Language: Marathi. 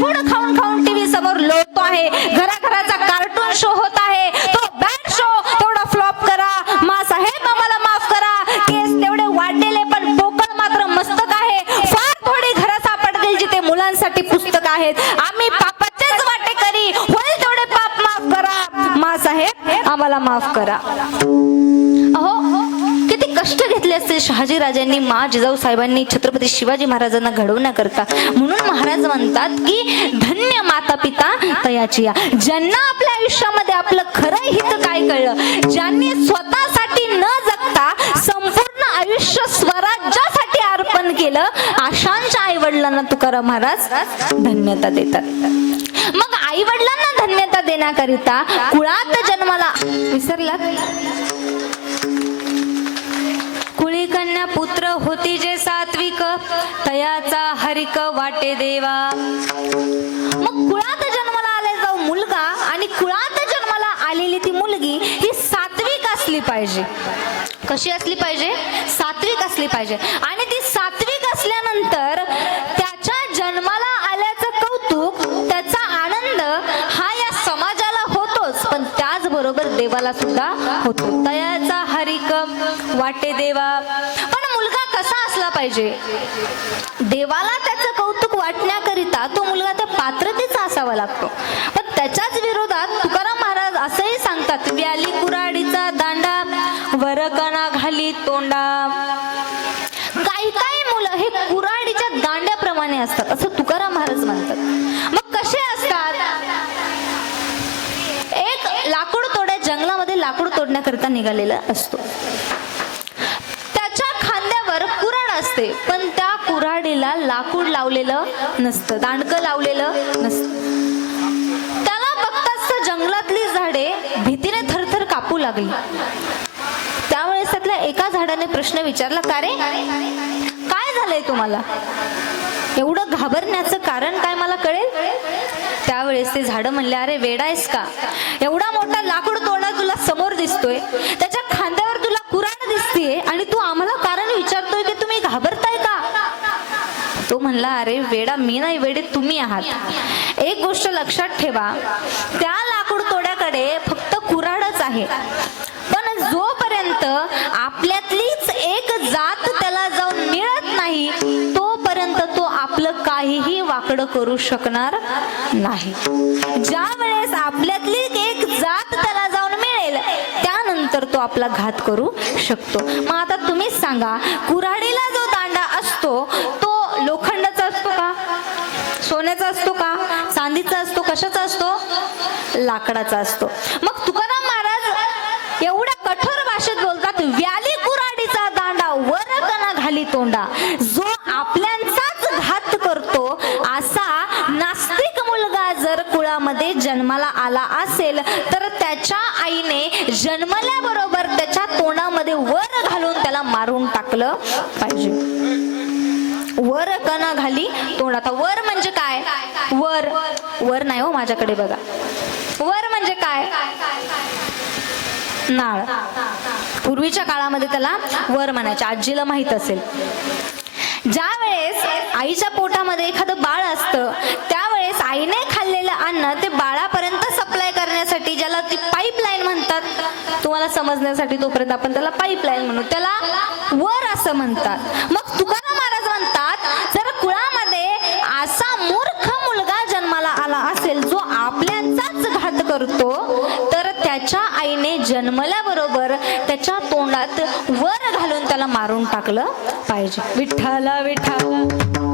फूड खाऊन खाऊन टीव्ही समोर लोटतो आहे. घराघराचा कार्टून शो होत आहे. तो बॅड शो तेवढा फ्लॉप करा. मा साहेब आम्हाला माफ करा. केस तेवढे वाढलेले पण पोकळ मात्र मस्तक आहे. फार थोडी घरं सापडतील जिथे मुलांसाठी पुस्तक आहेत. आम्ही पापाचेच वाटे करी. होईल तेवढे पाप माफ करा. मा साहेब आम्हाला माफ करा. अहो कष्ट घेतले असते शहाजी राजांनी मा जिजाऊ साहेबांनी छत्रपती शिवाजी महाराजांना घडवण्याकरता म्हणून महाराज म्हणतात की धन्य माता पिता तयाची या. ज्यांना आपल्या आयुष्यामध्ये आपलं खरं हित काय कळलं ज्यांनी स्वतःसाठी न जगता संपूर्ण आयुष्य स्वराज्यासाठी अर्पण केलं आशांच्या आई वडिलांना तुकाराम महाराज धन्यता देतात. मग आई वडिलांना धन्यता देण्याकरिता कुळात जन्माला विसरलात? होती जे सात्विक तयाचा हरिक वाटे देवा. मग कुळात जन्माला आले जाऊ मुलगा आणि कुळात जन्माला आलेली ती मुलगी ही सात्विक असली पाहिजे. कशी असली पाहिजे? सात्विक असली पाहिजे. आणि ती सात्विक असल्यानंतर त्याच्या जन्माला आल्याचं कौतुक त्याचा आनंद हा या समाजाला होतोच. पण त्याचबरोबर देवाला सुद्धा होतो. तयाचा हरिक वाटे देवा. कसा असला पाहिजे? देवाला त्याचं कौतुक वाटण्याकरिता तो मुलगा त्या पात्रतेचा असावा लागतो. पण त्याच्याच विरोधात तुकाराम महाराज असंही सांगतात व्याली कुराडीचा दांडा वरकणा घाली तोंडा. काही काही मुलं हे कुराडीच्या दांड्याप्रमाणे असतात असं तुकाराम महाराज म्हणतात. मग कसे असतात? एक लाकूड तोड्या जंगलामध्ये लाकूड तोडण्याकरिता निघालेला असतो. असते. पण त्या कुऱ्हाडीला लाकूड लावलेलं नसतं. दांडकं लावलेलं नसतं. त्याला बघताच जंगलातली झाडे भीतीने थरथर कापू लागली. त्यावेळेस त्यातल्या एका झाडाने प्रश्न विचारला का रे? काय झालंय तुम्हाला? एवढं घाबरण्याचं कारण काय मला कळेल? त्यावेळेस ते झाड म्हणले अरे वेडायस का? एवढा मोठा लाकूड तोडा तुला समोर दिसतोय. त्याच्या खांद्यावर तुला कुराण दिसतीये आणि तू आम्हाला कारण विचारतोय की तुम्ही घाबरताय का तो म्हणला अरे वेडा मी नाही वेडे तुम्ही आहात. एक गोष्ट लक्षात ठेवा त्या लाकूड तोड्याकडे फक्त कुऱ्हाडच आहे. पण जोपर्यंत आपल्यातलीच एक जात त्याला जाऊन मिळत नाही तोपर्यंत तो आपलं काहीही वाकडं करू शकणार नाही. ज्या वेळेस आपल्यातली एक जात त्याला जाऊन मिळेल त्यानंतर तो आपला घात करू शकतो. मग आता तुम्हीच सांगा कुऱ्हाडीला चांदीचा असतो कशाचा असतो? लाकडाचा असतो. मग तुकाराम महाराज एवढ्या कठोर भाषेत बोलतात व्याली कुराडीचा दांडा वर कणा घाली तोंडा. जो आपल्यांचाच घात करतो असा नास्तिक मुलगा जर कुळामध्ये जन्माला आला असेल तर त्याच्या आईने जन्मल्याबरोबर त्याच्या तोंडामध्ये वर घालून त्याला मारून टाकलं पाहिजे. वर कणा घाली तोंड. आता वर म्हणजे काय? वर. वर नाही हो माझ्याकडे बघा. वर म्हणजे काय? नाळ. पूर्वीच्या काळामध्ये त्याला वर म्हणायचे. आजीला माहीत असेल. ज्या वेळेस आईच्या पोटामध्ये एखादं बाळ असतं त्यावेळेस आईने खाल्लेलं अन्न ते बाळापर्यंत सप्लाय करण्यासाठी ज्याला ती पाईपलाईन म्हणतात तुम्हाला समजण्यासाठी तोपर्यंत आपण त्याला पाईपलाईन म्हणू. त्याला वर असं म्हणतात. मग तुकाराम महाराज म्हणतात जर कुळामध्ये असा मूर करतो तर त्याच्या आईने जन्मल्याबरोबर त्याच्या तोंडात वर घालून त्याला मारून टाकलं पाहिजे. विठ्ठला विठ्ठला.